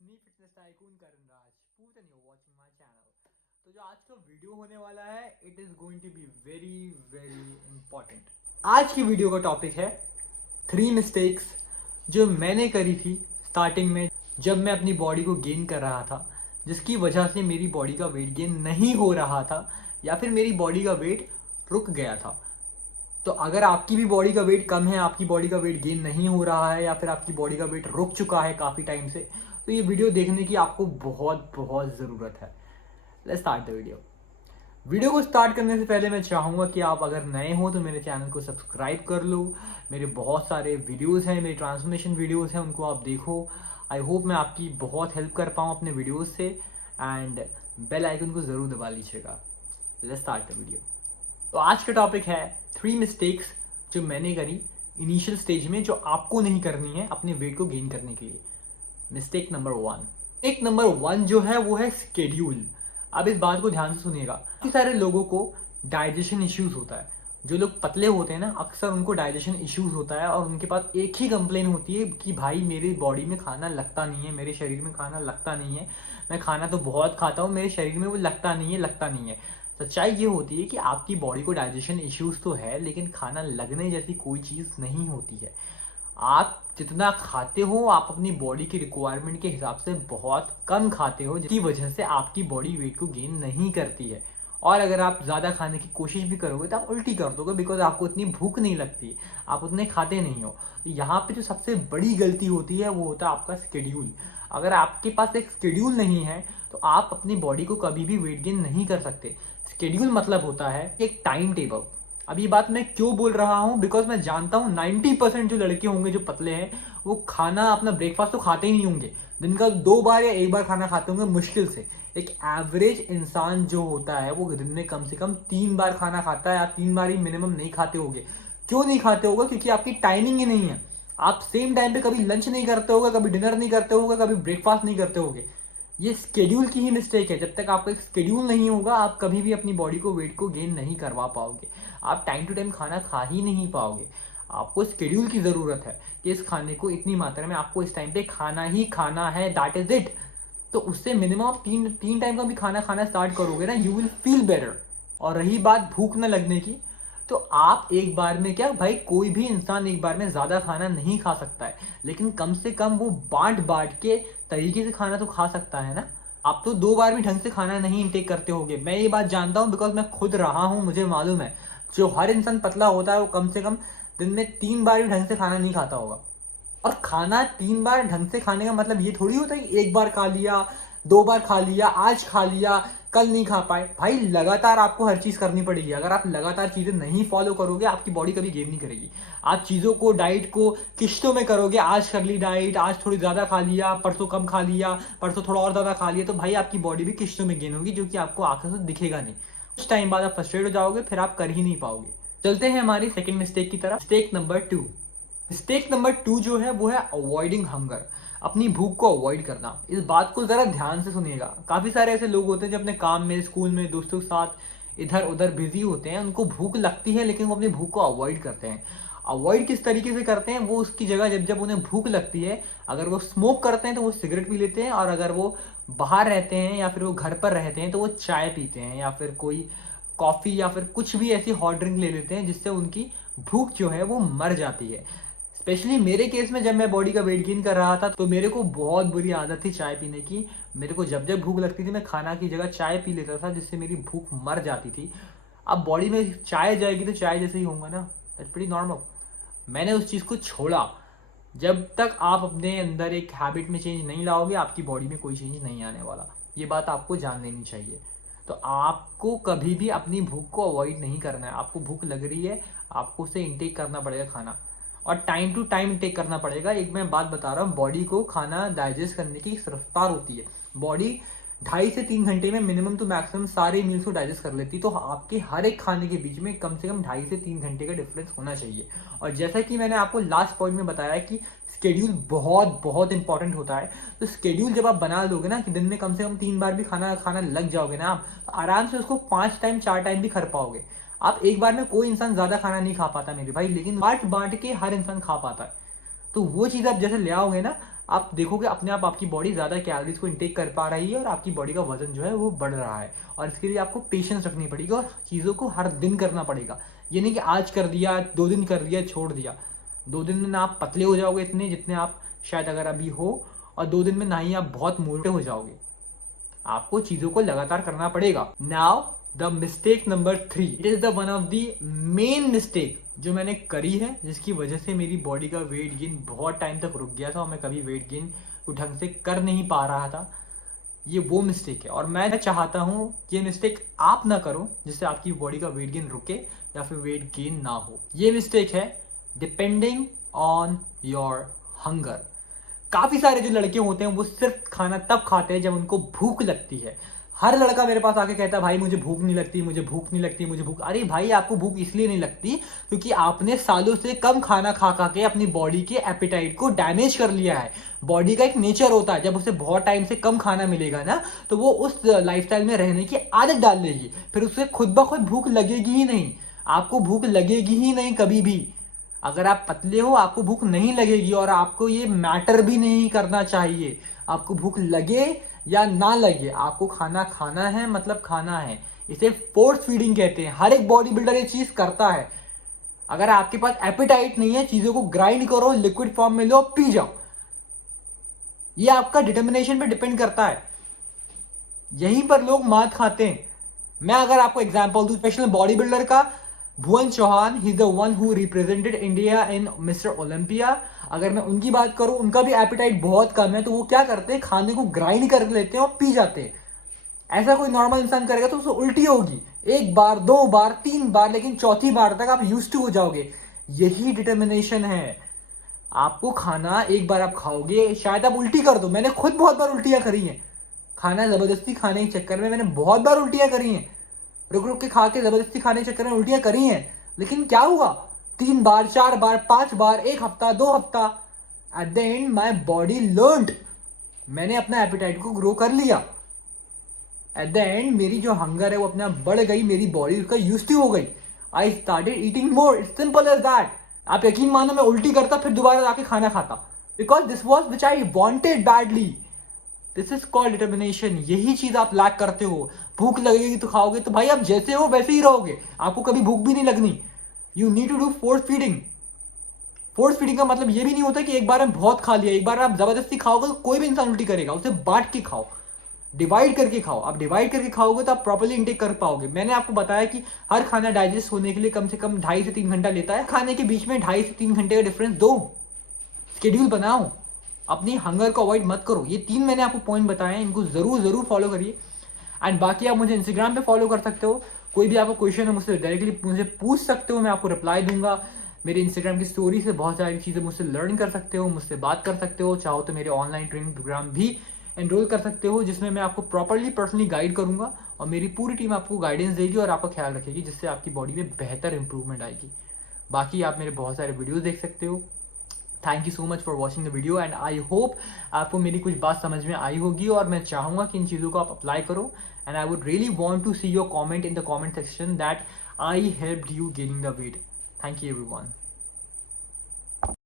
It's me fitness tycoon Karan Rajput and you watching my channel. तो जो आज का वीडियो होने वाला है it is going to be very very important. आज की वीडियो का टॉपिक है 3 मिस्टेक्स जो मैंने करी थी स्टार्टिंग में जब मैं अपनी बॉडी को गेन कर रहा था, जिसकी वजह से मेरी बॉडी का वेट गेन नहीं हो रहा था या फिर मेरी बॉडी का वेट रुक गया था। तो अगर आपकी भी बॉडी का वेट कम है, आपकी बॉडी का वेट गेन नहीं हो रहा है या फिर आपकी बॉडी का वेट रुक चुका है काफ़ी टाइम से, तो ये वीडियो देखने की आपको बहुत बहुत ज़रूरत है। लेट्स स्टार्ट द वीडियो को स्टार्ट करने से पहले मैं चाहूँगा कि आप अगर नए हो तो मेरे चैनल को सब्सक्राइब कर लो। मेरे बहुत सारे वीडियोस हैं, मेरे ट्रांसफॉर्मेशन वीडियोस हैं, उनको आप देखो। आई होप मैं आपकी बहुत हेल्प कर पाऊँ अपने वीडियोस से। एंड बेल आइकन को ज़रूर दबा लीजिएगा। Let's start the video. तो आज का टॉपिक है 3 मिस्टेक्स जो मैंने करी इनिशियल स्टेज में, जो आपको नहीं करनी है अपने वेट को गेन करने के लिए। मिस्टेक नंबर 1 जो है वो है स्केड्यूल। अब इस बात को ध्यान से सुनिएगा। काफी सारे लोगों को डाइजेशन इश्यूज होता है। जो लोग पतले होते हैं ना, अक्सर उनको डाइजेशन इश्यूज होता है और उनके पास एक ही कंप्लेन होती है कि भाई मेरी बॉडी में खाना लगता नहीं है, मेरे शरीर में खाना लगता नहीं है। मैं खाना तो बहुत खाता हूँ, मेरे शरीर में वो लगता नहीं है। सच्चाई ये होती है कि आपकी बॉडी को डाइजेशन इश्यूज तो है, लेकिन खाना लगने जैसी कोई चीज़ नहीं होती है। आप जितना खाते हो आप अपनी बॉडी की रिक्वायरमेंट के हिसाब से बहुत कम खाते हो, जिसकी वजह से आपकी बॉडी वेट को गेन नहीं करती है। और अगर आप ज़्यादा खाने की कोशिश भी करोगे तो आप उल्टी कर दोगे, बिकॉज आपको इतनी भूख नहीं लगती, आप उतने खाते नहीं हो। तो यहाँ पे जो सबसे बड़ी गलती होती है वो होता है आपका स्केड्यूल। अगर आपके पास एक स्केड्यूल नहीं है तो आप अपनी बॉडी को कभी भी वेट गेन नहीं कर सकते। स्केड्यूल मतलब होता है एक टाइम टेबल। अब ये बात मैं क्यों बोल रहा हूँ, बिकॉज मैं जानता हूँ 90% जो लड़के होंगे जो पतले हैं वो खाना अपना ब्रेकफास्ट तो खाते ही नहीं होंगे। दिन का 2 बार या 1 बार खाना खाते होंगे मुश्किल से। एक एवरेज इंसान जो होता है वो दिन में कम से कम 3 बार खाना खाता है। आप 3 बार ही मिनिमम नहीं खाते होगे। क्यों नहीं खाते होगा? क्योंकि आपकी टाइमिंग ही नहीं है। आप सेम टाइम पे कभी लंच नहीं करते होगा, कभी डिनर नहीं करते होगा, कभी ब्रेकफास्ट नहीं करते होगे। ये स्केड्यूल की ही मिस्टेक है। जब तक आपका एक स्केड्यूल नहीं होगा आप कभी भी अपनी बॉडी को वेट को गेन नहीं करवा पाओगे। आप टाइम टू टाइम खाना खा ही नहीं पाओगे। आपको स्केड्यूल की जरूरत है कि इस खाने को इतनी मात्रा में आपको इस टाइम पे खाना ही खाना है, दैट इज इट। तो उससे मिनिमम आप तीन टाइम का भी खाना खाना स्टार्ट करोगे ना, यू विल फील बेटर। और रही बात भूख न लगने की, तो आप एक बार में क्या भाई, कोई भी इंसान एक बार में ज्यादा खाना नहीं खा सकता है, लेकिन कम से कम वो बांट बांट के तरीके से खाना तो खा सकता है ना। आप तो 2 बार भी ढंग से खाना नहीं इंटेक करते होगे। मैं ये बात जानता हूँ बिकॉज मैं खुद रहा हूँ, मुझे मालूम है। जो हर इंसान पतला होता है वो कम से कम दिन में 3 बार भी ढंग से खाना नहीं खाता होगा। और खाना 3 बार ढंग से खाने का मतलब ये थोड़ी होता है कि 1 बार खा लिया, 2 बार खा लिया, आज खा लिया, कल नहीं खा पाए। भाई लगातार आपको हर चीज करनी पड़ेगी। अगर आप लगातार चीजें नहीं फॉलो करोगे आपकी बॉडी कभी गेन नहीं करेगी। आप चीजों को, डाइट को किश्तों में करोगे। आज कर ली डाइट, आज थोड़ी ज्यादा खा लिया, परसों कम खा लिया, परसों थोड़ा और ज्यादा खा लिया, तो भाई आपकी बॉडी भी किश्तों में गेन होगी, जो कि आपको आंखों से दिखेगा नहीं। कुछ टाइम बाद आप फ्रस्ट्रेट हो जाओगे, फिर आप कर ही नहीं पाओगे। चलते हैं हमारी सेकेंड मिस्टेक की तरफ। मिस्टेक नंबर 2 जो है वो है अवॉइडिंग हंगर। अपनी भूख को अवॉइड करना। इस बात को जरा ध्यान से सुनिएगा। काफी सारे ऐसे लोग होते हैं जो अपने काम में, स्कूल में, दोस्तों के साथ इधर उधर बिजी होते हैं। उनको भूख लगती है लेकिन वो अपनी भूख को अवॉइड करते हैं। अवॉइड किस तरीके से करते हैं? वो उसकी जगह जब जब उन्हें भूख लगती है, अगर वो स्मोक करते हैं तो वो सिगरेट पी लेते हैं, और अगर वो बाहर रहते हैं या फिर वो घर पर रहते हैं तो वो चाय पीते हैं या फिर कोई कॉफी या फिर कुछ भी ऐसी हॉट ड्रिंक ले लेते हैं, जिससे उनकी भूख जो है वो मर जाती है। स्पेशली मेरे केस में जब मैं बॉडी का वेट गेन कर रहा था तो मेरे को बहुत बुरी आदत थी चाय पीने की। मेरे को जब जब भूख लगती थी मैं खाना की जगह चाय पी लेता था, जिससे मेरी भूख मर जाती थी। अब बॉडी में चाय जाएगी तो चाय जैसे ही होगा ना, दैट्स प्रीटी नॉर्मल। मैंने उस चीज को छोड़ा। जब तक आप अपने अंदर एक हैबिट में चेंज नहीं लाओगे आपकी बॉडी में कोई चेंज नहीं आने वाला। ये बात आपको जान लेनी चाहिए। तो आपको कभी भी अपनी भूख को अवॉइड नहीं करना है। आपको भूख लग रही है, आपको उसे इंटेक करना पड़ेगा खाना, और टाइम टू टाइम इंटेक करना पड़ेगा। एक मैं बात बता रहा हूँ, बॉडी को खाना डाइजेस्ट करने की रफ्तार होती है। बॉडी 2.5 से 3 घंटे में मिनिमम टू मैक्सिमम सारे मील्स को डाइजेस्ट कर लेती है। तो आपके हर एक खाने के बीच में कम से कम 2.5 से 3 घंटे का डिफरेंस होना चाहिए। और जैसा कि मैंने आपको लास्ट पॉइंट में बताया कि स्केड्यूल बहुत बहुत इंपॉर्टेंट होता है। तो स्केड्यूल जब आप बना लोगे ना कि दिन में कम से कम 3 बार भी खाना लग जाओगे ना आप, तो आराम से उसको 5 टाइम 4 टाइम भी कर पाओगे। आप एक बार में कोई इंसान ज्यादा खाना नहीं खा पाता मेरे भाई, लेकिन बांट बांट के हर इंसान खा पाता है। तो वो चीज आप जैसे ले आओगे ना, आप देखोगे अपने आप आपकी बॉडी ज़्यादा कैलोरीज को इंटेक कर पा रही है और आपकी बॉडी का वजन जो है वो बढ़ रहा है। और इसके लिए आपको पेशेंस रखनी पड़ेगी और चीज़ों को हर दिन करना पड़ेगा। ये नहीं कि आज कर दिया, 2 दिन कर दिया, छोड़ दिया। 2 दिन में ना आप पतले हो जाओगे इतने जितने आप शायद अगर अभी हो, और 2 दिन में ना ही आप बहुत मोटे हो जाओगे। आपको चीज़ों को लगातार करना पड़ेगा। Now the mistake number 3, it is the one of the main mistake जो मैंने करी है, जिसकी वजह से मेरी बॉडी का वेट गेन बहुत टाइम तक रुक गया था और मैं कभी वेट गेन को ढंग से कर नहीं पा रहा था। ये वो मिस्टेक है और मैं चाहता हूं ये मिस्टेक आप ना करो, जिससे आपकी बॉडी का वेट गेन रुके या फिर वेट गेन ना हो। ये मिस्टेक है डिपेंडिंग ऑन योर हंगर। काफी सारे जो लड़के होते हैं वो सिर्फ खाना तब खाते हैं जब उनको भूख लगती है। हर लड़का मेरे पास आके कहता है भाई मुझे भूख नहीं लगती, मुझे भूख नहीं लगती, मुझे भूख। अरे भाई आपको भूख इसलिए नहीं लगती क्योंकि आपने सालों से कम खाना खा खा के अपनी बॉडी के एपेटाइट को डैमेज कर लिया है। बॉडी का एक नेचर होता है, जब उसे बहुत टाइम से कम खाना मिलेगा ना तो वो उस लाइफस्टाइल में रहने की आदत डाल लेगी, फिर उसे खुद ब खुद भूख लगेगी ही नहीं। आपको भूख लगेगी ही नहीं कभी भी। अगर आप पतले हो आपको भूख नहीं लगेगी और आपको ये मैटर भी नहीं करना चाहिए। आपको भूख लगे या ना लगे, आपको खाना खाना है, मतलब खाना है। इसे फोर्स फीडिंग कहते हैं। हर एक बॉडी बिल्डर ये चीज करता है। अगर आपके पास एपेटाइट नहीं है, चीजों को ग्राइंड करो, लिक्विड फॉर्म में लो, पी जाओ। ये आपका डिटर्मिनेशन पे डिपेंड करता है। यहीं पर लोग मात खाते हैं। मैं अगर आपको एग्जांपल दूं स्पेशल बॉडी बिल्डर का, Bhuvan Chauhan, he is the one who represented India in mister Olympia. अगर मैं उनकी बात करूं, उनका भी एपेटाइट बहुत कम है, तो वो क्या करते हैं, खाने को ग्राइंड कर लेते हैं और पी जाते हैं। ऐसा कोई नॉर्मल इंसान करेगा तो उसे उल्टी होगी, 1 बार 2 बार 3 बार, लेकिन चौथी बार तक आप यूज्ड टू हो जाओगे। यही डिटर्मिनेशन है। आपको खाना एक बार आप खाओगे, शायद आप उल्टी कर दो। मैंने खुद बहुत बार उल्टियां करी हैं। खाना जबरदस्ती खाने के चक्कर में मैंने बहुत बार उल्टियां करी हैं। रुक रुक के खा के जबरदस्ती खाने के चक्कर में उल्टियां करी हैं, लेकिन क्या हुआ, 3 बार 4 बार 5 बार, 1 हफ्ता 2 हफ्ता, at the and my body learned. मैंने अपना एपेटाइट को ग्रो कर लिया। एट द एंड मेरी जो हंगर है वो अपने आप बढ़ गई, मेरी बॉडी उसका यूज्ड टू हो गई। I started eating more, it's simple as that. आप यकीन मानो मैं उल्टी करता फिर दोबारा जाके खाना खाता, because this was which I wanted badly. This is called determination. यही चीज आप लैक करते हो। भूख लगेगी तो खाओगे, तो भाई आप जैसे हो वैसे ही रहोगे, आपको कभी भूख भी नहीं लगनी। You need to do force feeding. Force feeding का मतलब ये भी नहीं होता कि एक बार में बहुत खा लिया, एक बार आप जबरदस्ती खाओगे तो कोई भी इंसान उल्टी करेगा। उसे बांट के खाओ, डिवाइड करके खाओ। आप डिवाइड करके खाओगे तो आप प्रॉपर्ली इंटेक कर पाओगे। मैंने आपको बताया कि हर खाना डाइजेस्ट होने के लिए कम से कम 2.5 से 3 घंटा लेता है। खाने के बीच में 2.5 से 3 घंटे का डिफरेंस दो, शेड्यूल बनाओ, अपनी हंगर को अवॉइड मत करो। ये 3 मैंने आपको पॉइंट बताए हैं, इनको जरूर फॉलो करिए। एंड बाकी आप मुझे इंस्टाग्राम पे फॉलो कर सकते हो। कोई भी आपको क्वेश्चन है मुझसे डायरेक्टली मुझे पूछ सकते हो, मैं आपको रिप्लाई दूंगा। मेरे इंस्टाग्राम की स्टोरी से बहुत सारी चीज़ें मुझसे लर्न कर सकते हो, मुझसे बात कर सकते हो। चाहो तो मेरे ऑनलाइन ट्रेनिंग प्रोग्राम भी एनरोल कर सकते हो, जिसमें मैं आपको प्रॉपर्ली पर्सनली गाइड करूंगा और मेरी पूरी टीम आपको गाइडेंस देगी और आपका ख्याल रखेगी, जिससे आपकी बॉडी में बेहतर इंप्रूवमेंट आएगी। बाकी आप मेरे बहुत सारे वीडियोस देख सकते हो। Thank you so much for watching the video and I hope आपको मेरी कुछ बात समझ में आई होगी और मैं चाहूंगा कि इन चीज़ों को आप अप्लाई करो। And I would really want to see your comment in the comment section that I helped you gaining the weight. Thank you everyone.